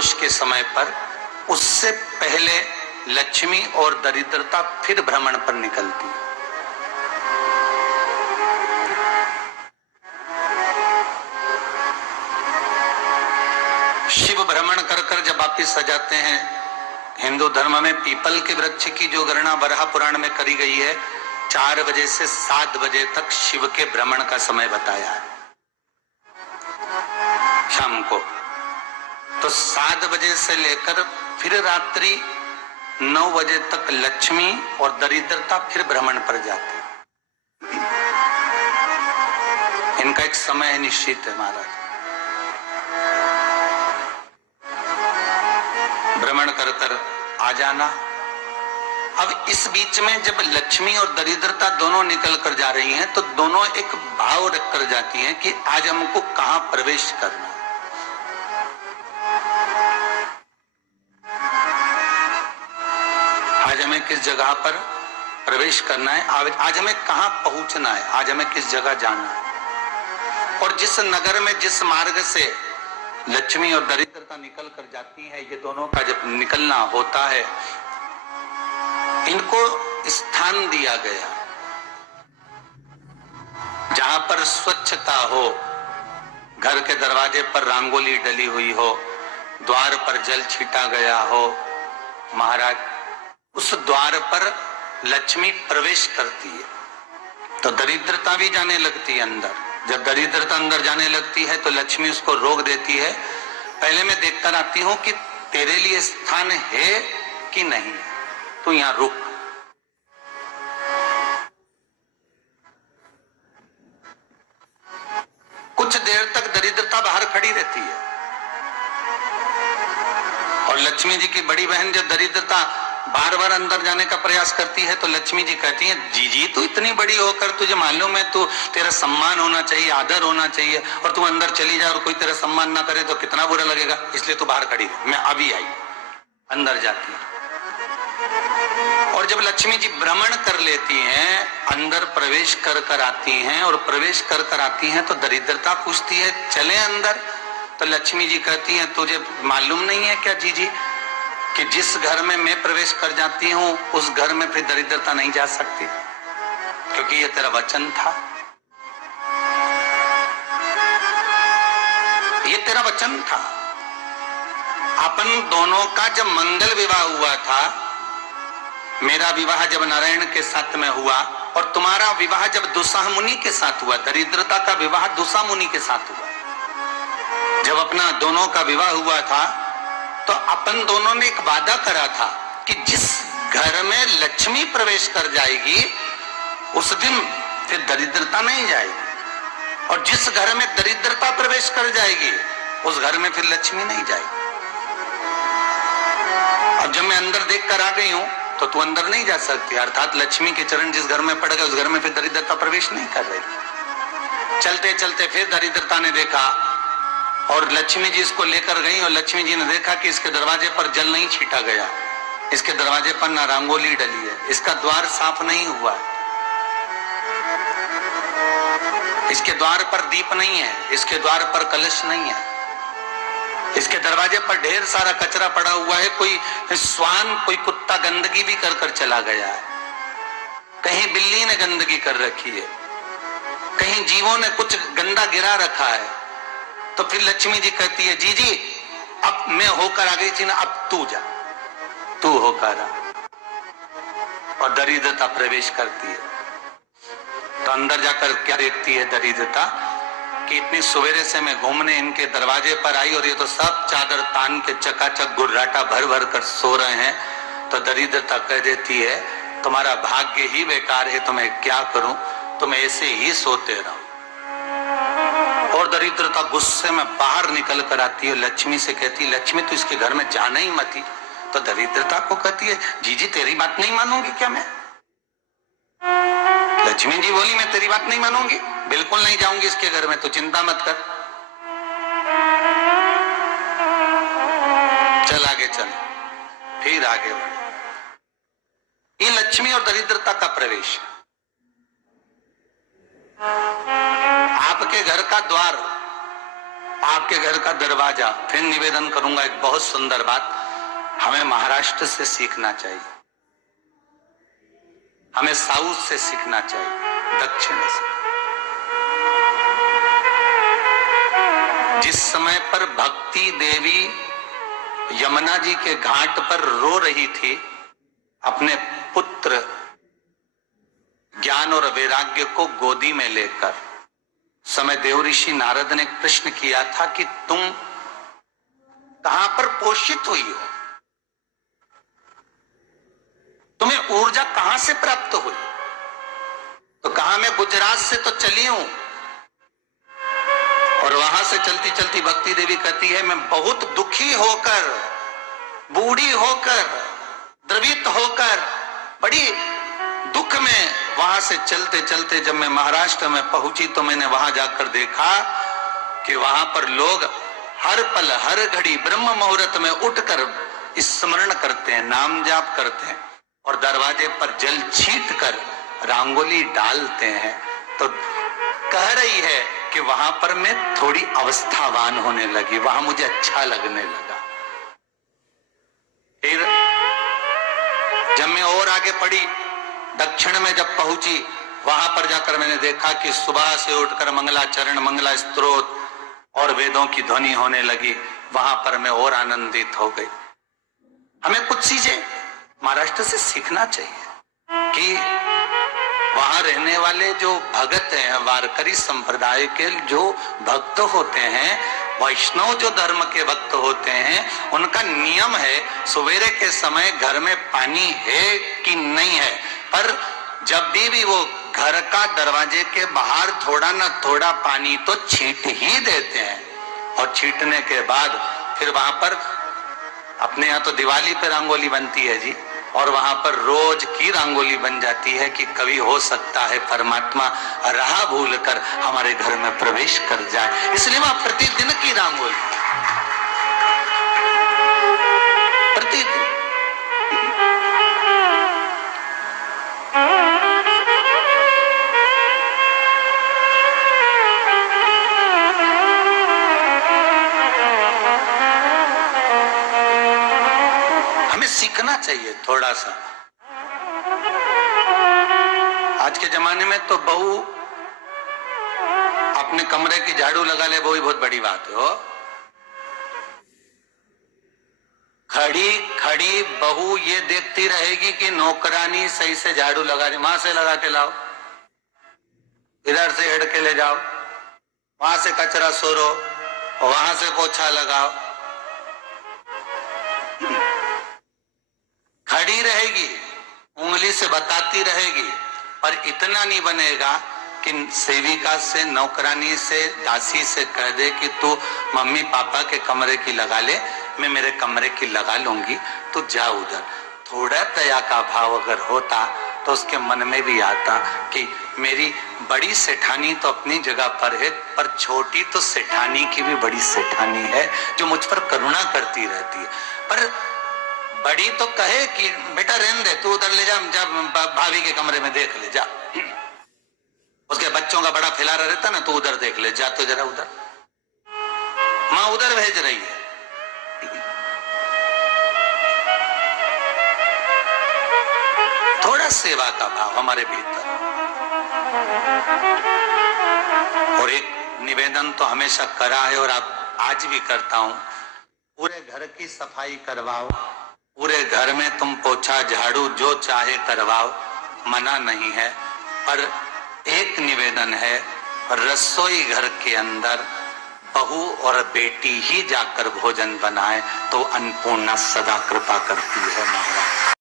प्रदोष के समय पर, उससे पहले लक्ष्मी और दरिद्रता फिर भ्रमण पर निकलती है। शिव भ्रमण कर कर जब वापिस आ जाते हैं, हिंदू धर्म में पीपल के वृक्ष की जो गणना वराह पुराण में करी गई है, 4 बजे से 7 बजे तक शिव के भ्रमण का समय बताया है शाम को। तो 7 बजे से लेकर फिर रात्रि 9 बजे तक लक्ष्मी और दरिद्रता फिर भ्रमण पर जाते हैं। इनका एक समय निश्चित है महाराज। भ्रमण कर कर आ जाना। अब इस बीच में जब लक्ष्मी और दरिद्रता दोनों निकल कर जा रही हैं, तो दोनों एक भाव रख कर जाती हैं कि आज हमको कहां प्रवेश करना, आज हमें किस जगह पर प्रवेश करना है, आज हमें कहां पहुंचना है, आज हमें किस जगह जाना है। और जिस नगर में जिस मार्ग से लक्ष्मी और दरिद्रता निकल कर जाती है, ये दोनों का जब निकलना होता है, इनको स्थान दिया गया जहां पर स्वच्छता हो, घर के दरवाजे पर रंगोली डली हुई हो, द्वार पर जल छीटा गया हो। महाराज, उस द्वार पर लक्ष्मी प्रवेश करती है तो दरिद्रता भी जाने लगती है अंदर। जब दरिद्रता अंदर जाने लगती है तो लक्ष्मी उसको रोक देती है, पहले मैं देखकर आती हूं कि तेरे लिए स्थान है कि नहीं, तू यहां रुक। कुछ देर तक दरिद्रता बाहर खड़ी रहती है और लक्ष्मी जी की बड़ी बहन जब दरिद्रता बार बार अंदर जाने का प्रयास करती है तो लक्ष्मी जी कहती हैं, जीजी तू इतनी बड़ी होकर तुझे मालूम है तू तेरा सम्मान होना चाहिए, आदर होना चाहिए, और तू अंदर चली जाए और कोई तेरा सम्मान ना करे तो कितना बुरा लगेगा, इसलिए तू बाहर खड़ी रह। मैं अभी आई। अंदर जाती है और जब लक्ष्मी जी भ्रमण कर लेती हैं, अंदर प्रवेश कर कर आती हैं, और प्रवेश कर कर आती हैं तो दरिद्रता पूछती है चले अंदर। तो लक्ष्मी जी कहती हैं, तुझे मालूम नहीं है क्या जीजी कि जिस घर में मैं प्रवेश कर जाती हूं उस घर में फिर दरिद्रता नहीं जा सकती, क्योंकि ये तेरा वचन था, ये तेरा वचन था। अपन दोनों का जब मंगल विवाह हुआ था, मेरा विवाह जब नारायण के साथ में हुआ और तुम्हारा विवाह जब दुस्साह मुनि के साथ हुआ, दरिद्रता का विवाह दुस्साह मुनि के साथ हुआ। जब अपना दोनों का विवाह हुआ था तो अपन दोनों ने एक वादा करा था कि जिस घर में लक्ष्मी प्रवेश कर जाएगी उस दिन फिर दरिद्रता नहीं जाएगी, और जिस घर में दरिद्रता प्रवेश कर जाएगी उस घर में फिर लक्ष्मी नहीं जाएगी। और जब मैं अंदर देख कर आ गई हूं तो तू अंदर नहीं जा सकती, अर्थात लक्ष्मी के चरण जिस घर में पड़ गए उस घर में फिर दरिद्रता प्रवेश नहीं कर रही। चलते चलते फिर दरिद्रता ने देखा और लक्ष्मी जी इसको लेकर गई, और लक्ष्मी जी ने देखा कि इसके दरवाजे पर जल नहीं छीटा गया, इसके दरवाजे पर ना रंगोली डली है, इसका द्वार साफ नहीं हुआ है, इसके द्वार पर दीप नहीं है, इसके द्वार पर कलश नहीं है, इसके दरवाजे पर ढेर सारा कचरा पड़ा हुआ है, कोई श्वान कोई कुत्ता गंदगी भी कर कर चला गया है, कहीं बिल्ली ने गंदगी कर रखी है, कहीं जीवों ने कुछ गंदा गिरा रखा है। तो फिर लक्ष्मी जी कहती है, जी जी अब मैं होकर आ गई थी ना, अब तू जा, तू होकर आ। और दरिद्रता प्रवेश करती है तो अंदर जाकर क्या देखती है दरिद्रता कि इतनी सवेरे से मैं घूमने इनके दरवाजे पर आई और ये तो सब चादर तान के चकाचक गुर्राटा भर भर कर सो रहे हैं। तो दरिद्रता कह देती है, तुम्हारा भाग्य ही बेकार है, तो मैं क्या करूं, तुम ऐसे ही सोते रहो। और दरिद्रता गुस्से में बाहर निकल कर आती है, लक्ष्मी से कहती है, लक्ष्मी तू इसके घर में जाना ही मत ही। तो दरिद्रता को कहती है, जीजी तेरी बात नहीं मानूंगी क्या मैं? लक्ष्मी जी बोली, मैं तेरी बात नहीं मानूंगी, बिल्कुल नहीं जाऊंगी इसके घर में, तू चिंता मत कर, चल आगे चल। फिर आगे बढ़े। ये लक्ष्मी और दरिद्रता का प्रवेश। आपके घर का द्वार आपके घर का दरवाजा। फिर निवेदन करूंगा एक बहुत सुंदर बात, हमें महाराष्ट्र से सीखना चाहिए, हमें साउथ से सीखना चाहिए, दक्षिण से। जिस समय पर भक्ति देवी यमुना जी के घाट पर रो रही थी, अपने पुत्र ज्ञान और वैराग्य को गोदी में लेकर, समय देव ऋषि नारद ने प्रश्न किया था कि तुम कहां पर पोषित हुई हो, तुम्हें ऊर्जा कहां से प्राप्त हुई? तो कहा मैं गुजरात से तो चली हूं। और वहां से चलती चलती भक्ति देवी कहती है मैं बहुत दुखी होकर, बूढ़ी होकर, द्रवित होकर, बड़ी दुख में वहां से चलते चलते जब मैं महाराष्ट्र में पहुंची तो मैंने वहां जाकर देखा कि वहां पर लोग हर पल हर घड़ी ब्रह्म मुहूर्त में उठकर स्मरण करते हैं, नाम जाप करते हैं और दरवाजे पर जल छीट कर रंगोली डालते हैं। तो कह रही है कि वहां पर मैं थोड़ी अवस्थावान होने लगी, वहां मुझे अच्छा लगने लगा। फिर जब मैं और आगे पढ़ी, दक्षिण में जब पहुंची, वहां पर जाकर मैंने देखा कि सुबह से उठकर मंगलाचरण, मंगला स्तोत्र और वेदों की ध्वनि होने लगी। वहां पर मैं और आनंदित हो गई। हमें कुछ चीजें महाराष्ट्र से सीखना चाहिए कि वहां रहने वाले जो भगत हैं, वारकरी संप्रदाय के जो भक्त होते हैं, वैष्णव जो धर्म के भक्त होते हैं, उनका नियम है सवेरे के समय घर में पानी है कि नहीं है, पर जब भी वो घर का दरवाजे के बाहर थोड़ा ना थोड़ा पानी तो छींट ही देते हैं। और छींटने के बाद फिर वहां पर अपने यहाँ तो दिवाली पे रंगोली बनती है जी, और वहां पर रोज की रंगोली बन जाती है कि कभी हो सकता है परमात्मा राह भूल कर हमारे घर में प्रवेश कर जाए, इसलिए वहां प्रतिदिन की रंगोली, प्रतिदिन। हमें सीखना चाहिए थोड़ा सा। आज के जमाने में तो बहू अपने कमरे की झाड़ू लगा ले, वो ही बहुत बड़ी बात है। हो खड़ी खड़ी बहू ये देखती रहेगी कि नौकरानी सही से झाड़ू लगा रही, वहां से लगा के लाओ, इधर से हेड के ले जाओ, वहां से कचरा सोरो, वहां से पोछा लगाओ। खड़ी रहेगी, उंगली से बताती रहेगी, पर इतना नहीं बनेगा कि सेविका से, नौकरानी से, दासी से कह दे कि तू मम्मी पापा के कमरे की लगा ले, मैं मेरे कमरे की लगा लूंगी, तो जा उधर। थोड़ा दया का भाव अगर होता तो उसके मन में भी आता कि मेरी बड़ी सेठानी तो अपनी जगह पर है, पर छोटी तो सेठानी की भी बड़ी सेठानी है जो मुझ पर करुणा करती रहती है। पर बड़ी तो कहे कि बेटा रहने दे, तू उधर ले जा, भाभी के कमरे में देख ले जा। उसके बच्चों का बड़ा फैलारा रहता ना, तू उधर देख ले जा, तो जरा उधर, माँ उधर भेज रही है। थोड़ा सेवा का भाव हमारे भीतर। और एक निवेदन तो हमेशा करा है और आप आज भी करता हूं, पूरे घर की सफाई करवाओ, पूरे घर में तुम पोछा झाड़ू जो चाहे करवाओ, मना नहीं है। पर एक निवेदन है, रसोई घर के अंदर बहू और बेटी ही जाकर भोजन बनाए तो अन्नपूर्णा सदा कृपा करती है महाराज।